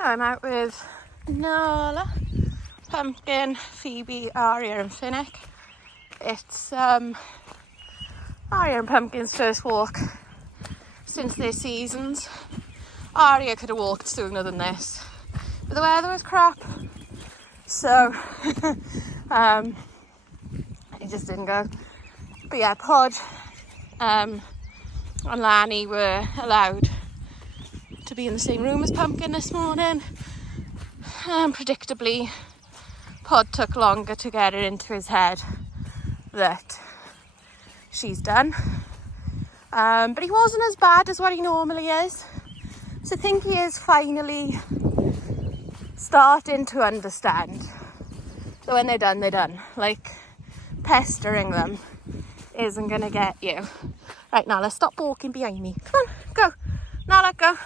So I'm out with Nala, Pumpkin, Phoebe, Aria and Finnick. It's Aria and Pumpkin's first walk since their seasons. Aria could have walked sooner than this, but the weather was crap, so it just didn't go. But yeah, Pod and Lani were allowed to be in the same room as Pumpkin this morning. Predictably, Pod took longer to get it into his head that she's done. But he wasn't as bad as what he normally is. So I think he is finally starting to understand that when they're done, they're done. Like, pestering them isn't going to get you. Right, now let's stop walking behind me. Come on, go. Now let go.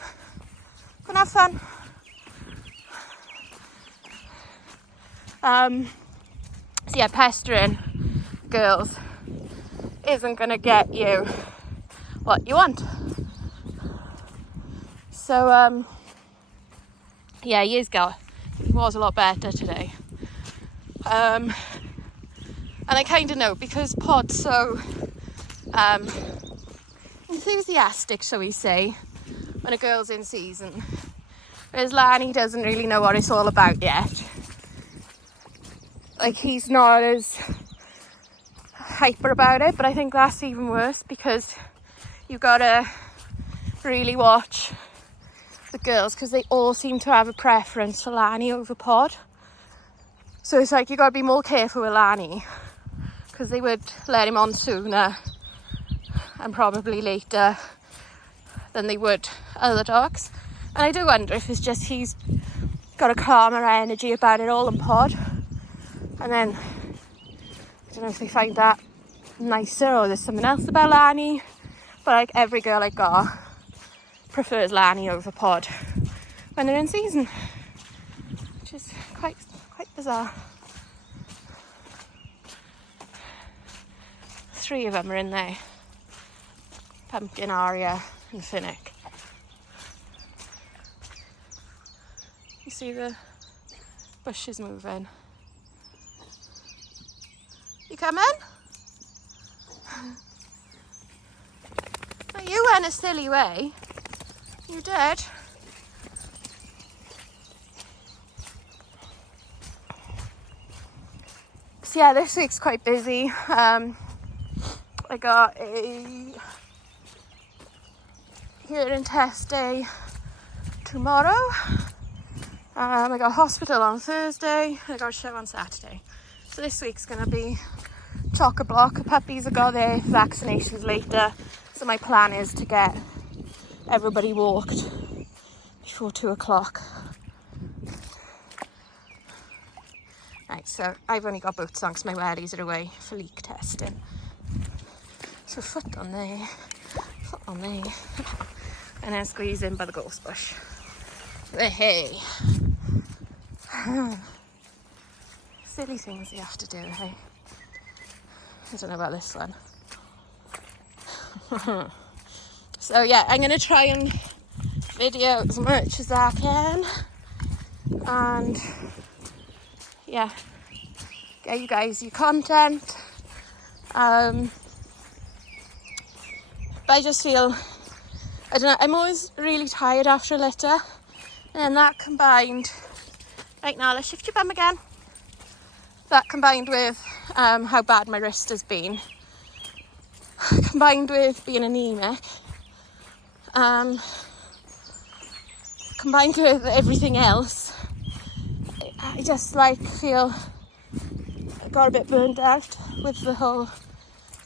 Go and have fun. So yeah, pestering girls isn't going to get you what you want. So, yeah, he was a lot better today. And I kind of know, because Pod's so enthusiastic, shall we say, when a girl's in season. Whereas Lani doesn't really know what it's all about yet. Like, he's not as hyper about it, but I think that's even worse because you've got to really watch the girls because they all seem to have a preference for Lani over Pod. So it's like you got to be more careful with Lani because they would let him on sooner and probably later than they would other dogs. And I do wonder if it's just he's got a calmer energy about it all than Pod. And then I don't know if they find that nicer or there's something else about Lani. But like every girl I got prefers Lani over Pod when they're in season, which is quite bizarre. 3 of them are in there: Pumpkin, Aria and Finnick. You see the bushes moving? You coming? Well, you went a silly way. You did. So yeah, this week's quite busy. I got a hearing test day tomorrow. I got hospital on Thursday. I got a show on Saturday. So this week's going to be chock-a-block. The puppies have got their vaccinations later. So my plan is to get everybody walked before 2 o'clock. Right, so I've only got boots on because my wellies are away for leak testing. So foot on there, and then squeeze in by the gorse bush. Hey. Silly things you have to do, hey? I don't know about this one. So yeah, I'm going to try and video as much as I can. And yeah, get you guys your content. But I just feel, I don't know, I'm always really tired after a litter. And that combined, right now, let's shift your bum again. That combined with how bad my wrist has been, combined with being anemic, combined with everything else, I just like feel I got a bit burnt out with the whole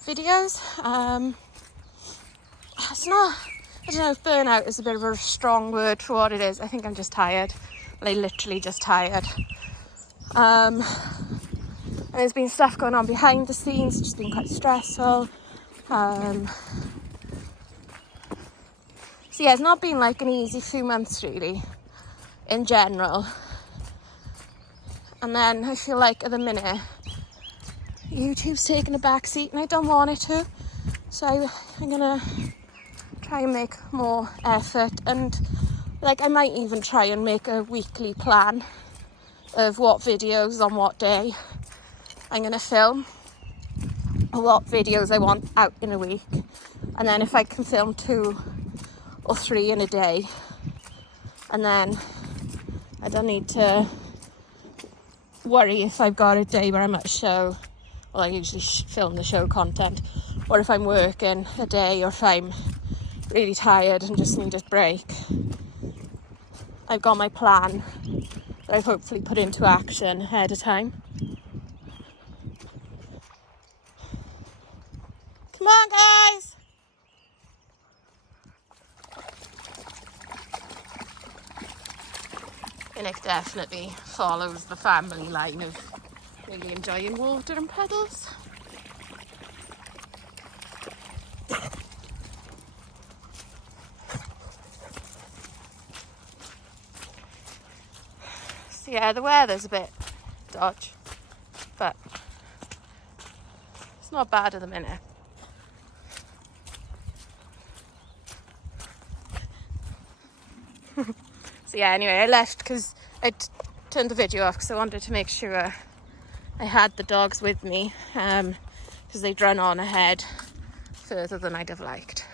videos. It's not, I don't know if burnout is a bit of a strong word for what it is. I think I'm just tired, like literally just tired. And there's been stuff going on behind the scenes, which has been quite stressful. So yeah, it's not been like an easy few months really, in general. And then I feel like at the minute, YouTube's taking a back seat and I don't want it to. So I'm gonna try and make more effort and Like, I might even try and make a weekly plan of what videos on what day I'm going to film, or what videos I want out in a week. And then if I can film 2 or 3 in a day, and then I don't need to worry if I've got a day where I'm at a show. Well, I usually film the show content, or if I'm working a day, or if I'm really tired and just need a break. I've got my plan that I've hopefully put into action ahead of time. Come on, guys! And it definitely follows the family line of really enjoying water and puddles. So yeah, the weather's a bit dodge, but it's not bad at the minute. So yeah, anyway, I left because I turned the video off because I wanted to make sure I had the dogs with me, because they'd run on ahead further than I'd have liked.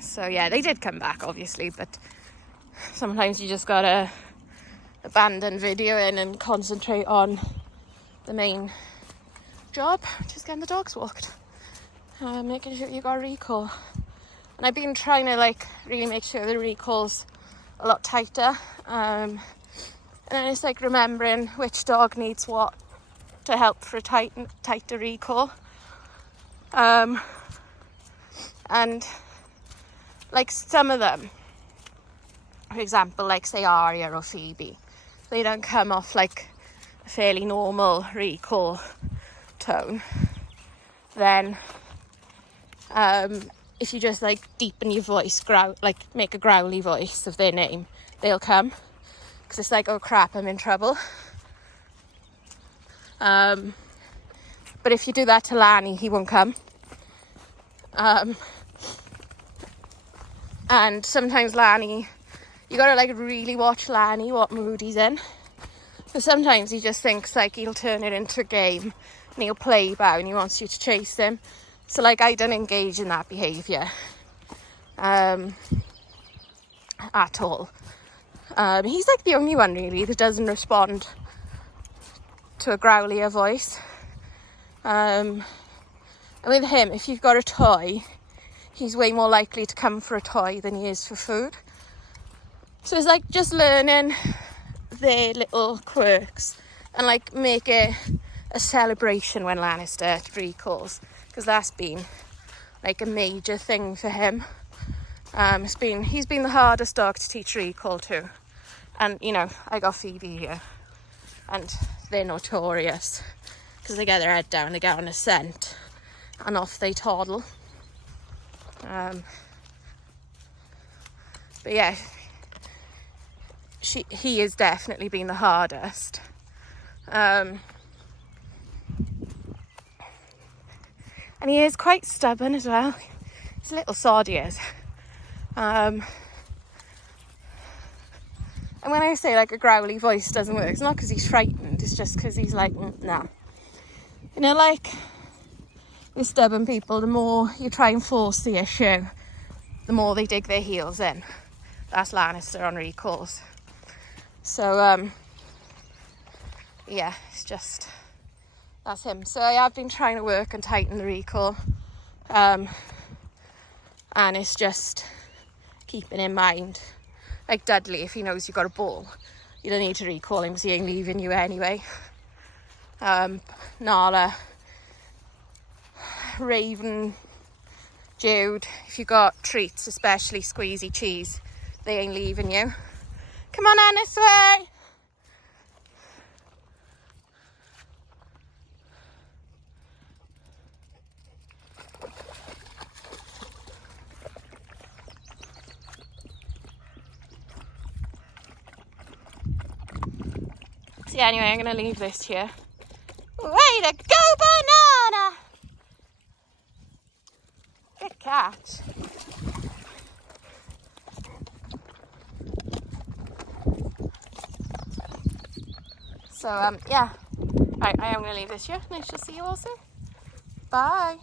So yeah, they did come back obviously, but sometimes you just gotta abandon videoing and concentrate on the main job, which is getting the dogs walked, making sure you got a recall. And I've been trying to like really make sure the recall's a lot tighter, and then it's like remembering which dog needs what to help for a tighter recall. And like some of them, for example, like say Aria or Phoebe, they don't come off like a fairly normal recall tone. Then if you just like deepen your voice, like make a growly voice of their name, they'll come, because it's like, oh crap, I'm in trouble. But if you do that to Lanny, he won't come. And sometimes Lanny, you gotta like really watch Lanny, what mood he's in. Because sometimes he just thinks like he'll turn it into a game and he'll play bow and he wants you to chase him. So like I don't engage in that behaviour at all. He's like the only one really that doesn't respond to a growlier voice. And with him, if you've got a toy, he's way more likely to come for a toy than he is for food. So it's like just learning their little quirks and like make it a celebration when Lannister recalls, because that's been like a major thing for him. He's been the hardest dog to teach recall to, and you know, I got Phoebe here and they're notorious because they get their head down, they get on a scent and off they toddle. But yeah, he has definitely been the hardest. And he is quite stubborn as well. He's a little sod, he is. And when I say like a growly voice doesn't work, it's not because he's frightened, it's just because he's like, nah. You know, like with stubborn people, the more you try and force the issue, the more they dig their heels in. That's Lannister on recalls. So, yeah, it's just, that's him. So I have been trying to work and tighten the recall. And it's just keeping in mind, like Dudley, if he knows you've got a ball, you don't need to recall him because he ain't leaving you anyway. Nala, Raven, Jude, if you got treats, especially squeezy cheese, they ain't leaving you. Come on, Anna, this way. So yeah, anyway, I'm going to leave this here. Way to go, Banana! Good catch. So yeah, right, I am going to leave this here, and I shall see you all soon. Bye.